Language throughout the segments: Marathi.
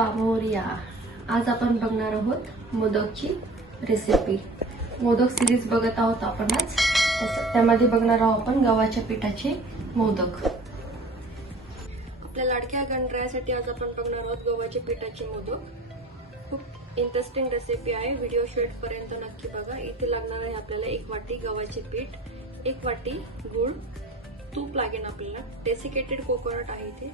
बाप्पा आज आपण बघणार आहोत मोदकची रेसिपी मोदक सिरीज बघत आहोत आपण आज त्यामध्ये बघणार आहोत आपण गव्हाच्या पिठाचे मोदक. आपल्या लाडक्या गणरायासाठी आज आपण बघणार आहोत गव्हाच्या पिठाचे मोदक. खूप इंटरेस्टिंग रेसिपी आहे. व्हिडिओ शेवटपर्यंत नक्की बघा. इथे लागणार आहे आपल्याला एक वाटी गव्हाचे पीठ एक वाटी गुळ तूप लागेल आपल्याला. डेसिकेटेड कोकोनट आहे इथे.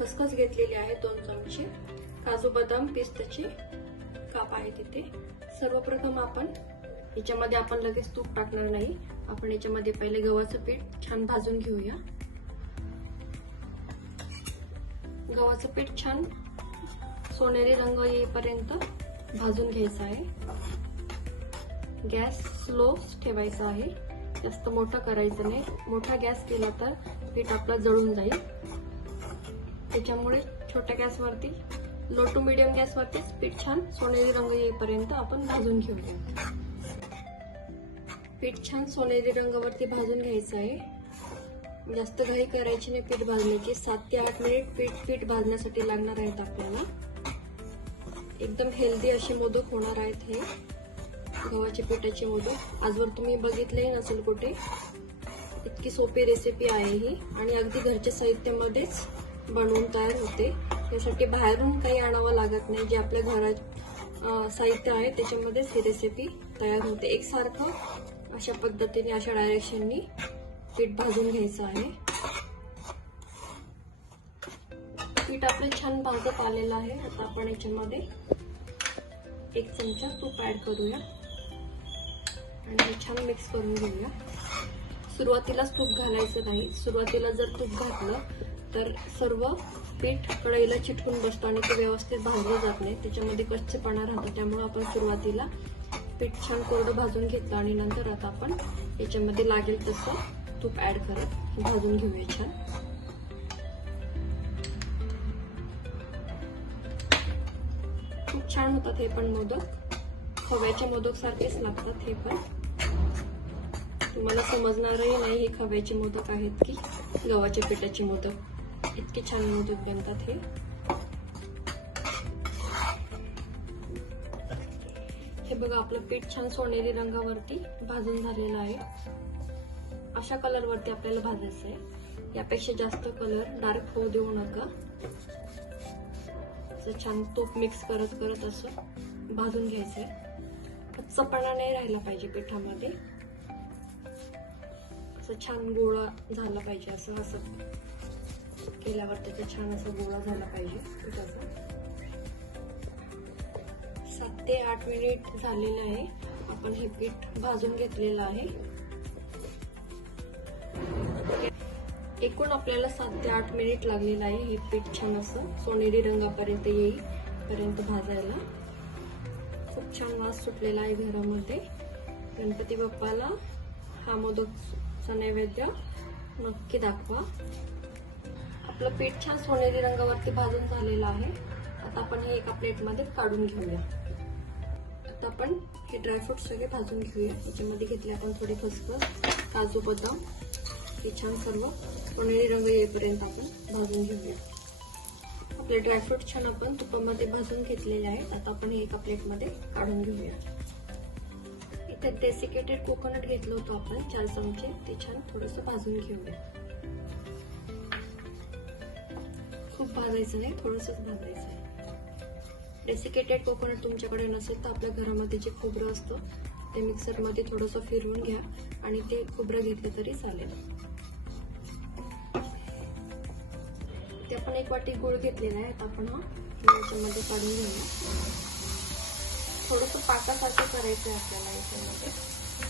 खसखस घेतलेली आहे दोन चमचे. काजू बदाम पिस्ताची काप आहे तिथे. सर्वप्रथम आपण याच्यामध्ये आपण लगेच तूप टाकणार नाही. आपण याच्यामध्ये पहिले गव्हाचं पीठ छान भाजून घेऊया. गव्हाचं पीठ छान सोनेरी रंग येईपर्यंत भाजून घ्यायचा आहे. गॅस स्लो ठेवायचा आहे. जास्त मोठा करायचं नाही. मोठा गॅस केला तर पीठ आपलं जळून जाईल. त्याच्यामुळे छोट्या गॅसवरती लो टू मिडियम गॅसवरतीच पीठ छान सोनेरी रंग येईपर्यंत आपण भाजून घेऊया. पीठ छान सोनेरी रंगावरती भाजून घ्यायचं आहे. जास्त घाई करायची नाही पीठ भाजण्याची. सात ते आठ मिनिट पीठ पीठ भाजण्यासाठी लागणार आहेत आपल्याला. एकदम हेल्दी असे मोदक होणार आहेत हे. गव्हाच्या पिठाचे मोदक. आजवर तुम्ही बघितले नसेल कुठे इतकी सोपी रेसिपी आहे ही. आणि अगदी घरच्या साहित्यामध्येच बनवून तयार होते. यासाठी बाहेरून काही आणावं लागत नाही जे आपल्या घरात साहित्य आहे त्याच्यामध्येच ही रेसिपी तयार होते. एकसारखं अशा पद्धतीने अशा डायरेक्शननी पीठ भाजून घ्यायचं आहे. पीठ आपलं छान भाजत आलेलं आहे. आता आपण याच्यामध्ये एक चमचा तूप ऍड करूया. आणि छान मिक्स करून घेऊया. सुरुवातीलाच तूप घालायचं नाही. सुरुवातीला जर तूप घातलं तर सर्व पीठ कढईला चिटकून बसतो आणि ते व्यवस्थित भाजलं जात नाही. त्याच्यामध्ये कच्चेपणा राहतो. त्यामुळे आपण सुरुवातीला पीठ छान कोरडं भाजून घेतलं आणि नंतर आता आपण याच्यामध्ये लागेल तसं तूप ऍड करत भाजून घेऊया छान. खूप छान होतात हे पण मोदक. खव्याचे मोदक सारखेच लागतात हे पण. तुम्हाला समजणारही नाही हे खव्याचे मोदक आहेत की गव्हाच्या पिठाचे मोदक. इतके छान मोदक बनतात हे. हे बघा आपलं पीठ छान सोनेरी रंगावरती भाजून झालेलं आहे. अशा कलर वरती आपल्याला भाजायचं आहे. यापेक्षा जास्त कलर डार्क होऊ देऊ नका. असं छान तूप मिक्स करत करत असं भाजून घ्यायचंय. कच्चापणा नाही राहिला पाहिजे पिठामध्ये. असं छान गोळा झाला पाहिजे असं असं. केल्यावर त्याचा छान असा गोळा झाला पाहिजे. पिठाचा सात ते आठ मिनिट झालेलं आहे. आपण हे पीठ भाजून घेतलेलं आहे. एकूण आपल्याला सात ते आठ मिनिट लागलेलं आहे हे पीठ छान असं सोनेरी रंगापर्यंत येईपर्यंत भाजायला. खूप छान वास सुटलेला आहे घरामध्ये. गणपती बाप्पाला हा मोदकचा नैवेद्य नक्की दाखवा. आपलं पीठ छान सोनेरी रंगावरती भाजून झालेलं आहे. आता आपण हे एका प्लेटमध्ये काढून घेऊया. आता आपण हे ड्रायफ्रूट सगळे भाजून घेऊया. याच्यामध्ये घेतले आपण थोडे खसखस काजू बदाम हे छान सर्व सोनेरी रंग येईपर्यंत आपण भाजून घेऊया. आपले ड्रायफ्रूट छान आपण तुपामध्ये भाजून घेतलेले आहेत. आता आपण हे एका प्लेटमध्ये काढून घेऊया. इथे डेसिकेटेड कोकोनट घेतलं होतं आपण. चार चमचे ते छान थोडंसं भाजून घेऊया. खूप भाजायचं नाही थोडंसंच भाजायचं आहे. डेसिकेटेड कोकोनट तुमच्याकडे नसेल तर आपल्या घरामध्ये जे खोबरं असतं ते मिक्सरमध्ये थोडंसं फिरवून घ्या आणि ते खोबरं घेतलं तरी चालेल. ते आपण एक वाटी गुळ घेतलेला आहे आता आपण हा याच्यामध्ये काढून घेऊया. थोडंसं पाकासारखं करायचं आहे आपल्याला याच्यामध्ये.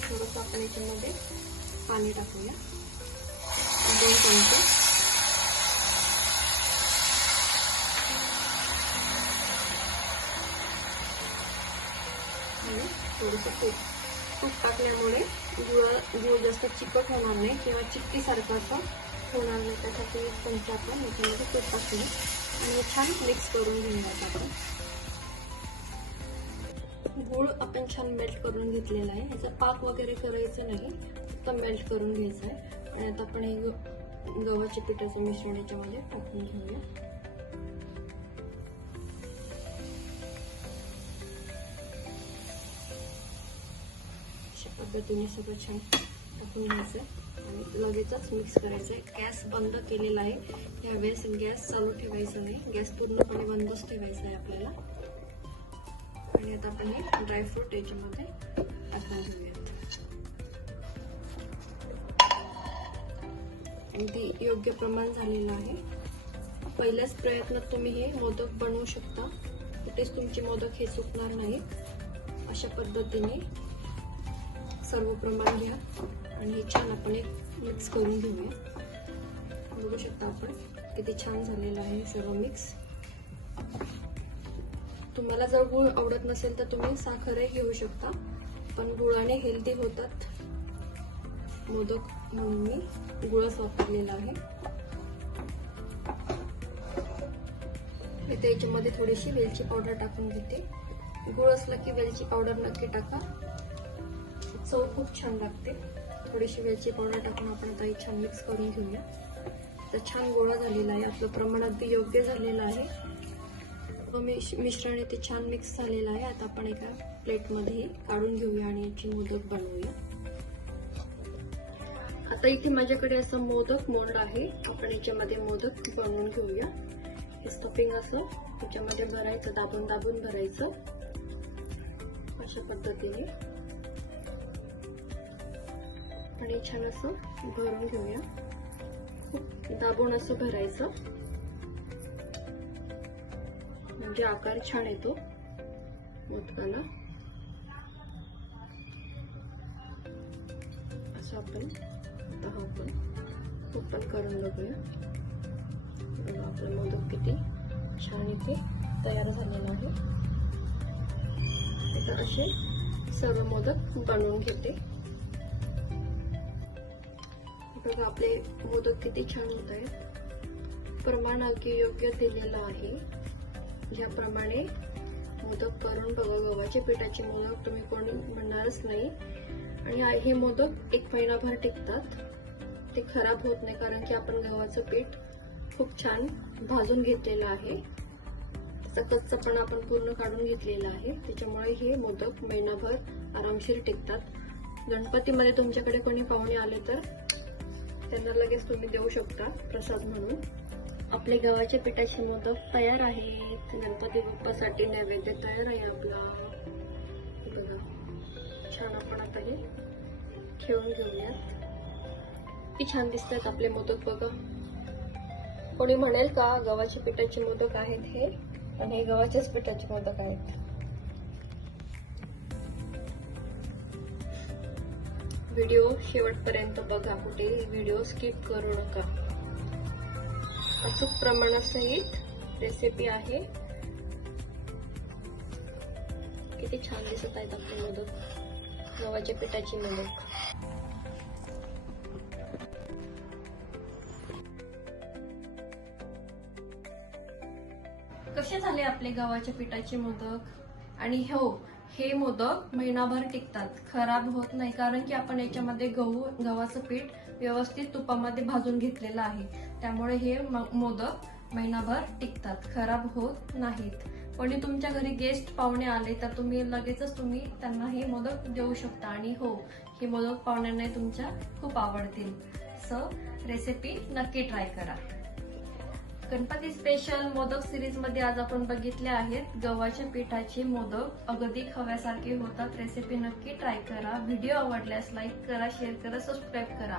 थोडंसं आपण याच्यामध्ये पाणी टाकूया. दोन चमचे. आणि थोडंसं तूप तूप टाकल्यामुळे गुळ गुळ जास्त चिकट होणार नाही किंवा चिकटीसारखं असं होणार नाही. त्यासाठी एक चमचा आपण याच्यामध्ये तूप टाकूया. आणि छान मिक्स करून घेणार आपण. गूळ आपण छान मेल्ट करून घेतलेला आहे. याचा पाक वगैरे करायचं नाही फक्त मेल्ट करून घ्यायचं आहे. आणि आता आपण हे ग- गव्हाच्या पिठाचं मिश्रण याच्यामध्ये टाकून घेऊया. पद्धतीने सगळं छान टाकून घ्यायचं. आणि लगेचच मिक्स करायचं. आहे गॅस बंद केलेला आहे. यावेळेस गॅस चालू ठेवायचा नाही. गॅस पूर्णपणे बंदच ठेवायचा आहे आपल्याला. आणि आता आपण हे ड्रायफ्रूट याच्यामध्ये टाकून घेऊयात. आणि ते योग्य प्रमाण झालेलं आहे. पहिल्याच प्रयत्नात तुम्ही हे मोदक बनवू शकता. कुठेच तुमचे मोदक हे चुकणार नाहीत अशा पद्धतीने सर्व प्रमाण घ्या आणि हे छान आपण एक मिक्स करून घेऊया. बघू शकता आपण किती छान झालेलं आहे सर्व मिक्स तुम्हाला जर गुळ आवडत नसेल तर तुम्ही साखरही घेऊ शकता पण गुळाने हेल्दी होतात. मोदक म्हणून मी गुळच वापरलेला आहे. इथे याच्यामध्ये थोडीशी वेलची पावडर टाकून घेते. गुळ असला की वेलची पावडर नक्की टाका. चव खूप छान लागते. थोडीशी वेलची पावडर टाकून आपण आता छान मिक्स करून घेऊया. तर छान गोळा झालेला आहे आपलं प्रमाण अगदी योग्य झालेलं आहे. मिश- मिश्रण इथे छान मिक्स झालेलं आहे. आता आपण एका प्लेटमध्ये काढून घेऊया आणि याची मोदक बनवूया. आता इथे माझ्याकडे असं मोदक मोड आहे. आपण याच्यामध्ये मोदक बनवून घेऊया. हे स्टफिंग असं त्याच्यामध्ये भरायचं दाबून दाबून भरायचं. अशा पद्धतीने. आणि छान असं भरून घेऊया. खूप दाबून असं भरायचं. म्हणजे आकार छान येतो. मोदकाला. असं आपण आता हा आपण ओपन करून बघूया. बघा आपलं मोदक किती छान इथे तयार झालेला आहे. आता असे सर्व मोदक बनवून घेते. बघा आपले मोदक किती छान होत आहेत. प्रमाण अगदी योग्य दिलेलं आहे. ज्याप्रमाणे मोदक करून बघा गव्हाच्या पिठाचे मोदक तुम्ही कोणी म्हणणारच नाही. आणि हे मोदक एक महिनाभर टिकतात. ते खराब होत नाही कारण की आपण गव्हाचं पीठ खूप छान भाजून घेतलेलं आहे. त्याचा कच्चापणा आपण पूर्ण काढून घेतलेला आहे. त्याच्यामुळे हे मोदक महिनाभर आरामशीर टिकतात. गणपतीमध्ये तुमच्याकडे कोणी पाहुणे आले तर? त्यांना लगेच तुम्ही देऊ शकता प्रसाद म्हणून. आपले गव्हाचे पिठाचे मोदक तयार आहेत. गणपती बाप्पासाठी नैवेद्य तयार आहे आपला. बघा छान आपण आता हे ठेवून घेऊयात. किती छान दिसतात आपले मोदक बघा. कोणी म्हणेल का गव्हाच्या पिठाचे मोदक आहेत हे? आणि हे गव्हाच्याच पिठाचे मोदक आहेत. व्हिडिओ शेवटपर्यंत बघा कुठे व्हिडिओ स्किप करू नका. अचूक प्रमाणासहित रेसिपी आहे. किती छान दिसत आहेत आपले मोदक गव्हाच्या पिठाची मोदक कसे झाले आपले गव्हाच्या पिठाचे मोदक आणि हो हे मोदक महिनाभर टिकतात. खराब होत नाही कारण की आपण याच्यामध्ये गहू गव्हाचं पीठ व्यवस्थित तुपामध्ये भाजून घेतलेलं आहे. त्यामुळे हे मोदक महिनाभर टिकतात. खराब होत नाहीत. कोणी तुमच्या घरी गेस्ट पाहुणे आले तर तुम्ही लगेचच तुम्ही त्यांना हे मोदक देऊ शकता. आणि हो हे मोदक पाहुण्यांना तुमच्या खूप आवडतील. सो रेसिपी नक्की ट्राय करा. गणपती स्पेशल मोदक सिरीजमध्ये आज आपण बघितले आहेत. गव्हाच्या पिठाचे मोदक. अगदी खव्यासारखे होतात. रेसिपी नक्की ट्राय करा. व्हिडिओ आवडल्यास लाईक करा शेअर करा सबस्क्राईब करा.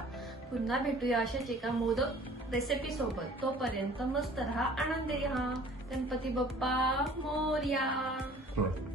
पुन्हा भेटूया अशाच एका मोदक रेसिपी सोबत. तोपर्यंत मस्त राहा. आनंदी राहा. गणपती बाप्पा मोर्या. हो.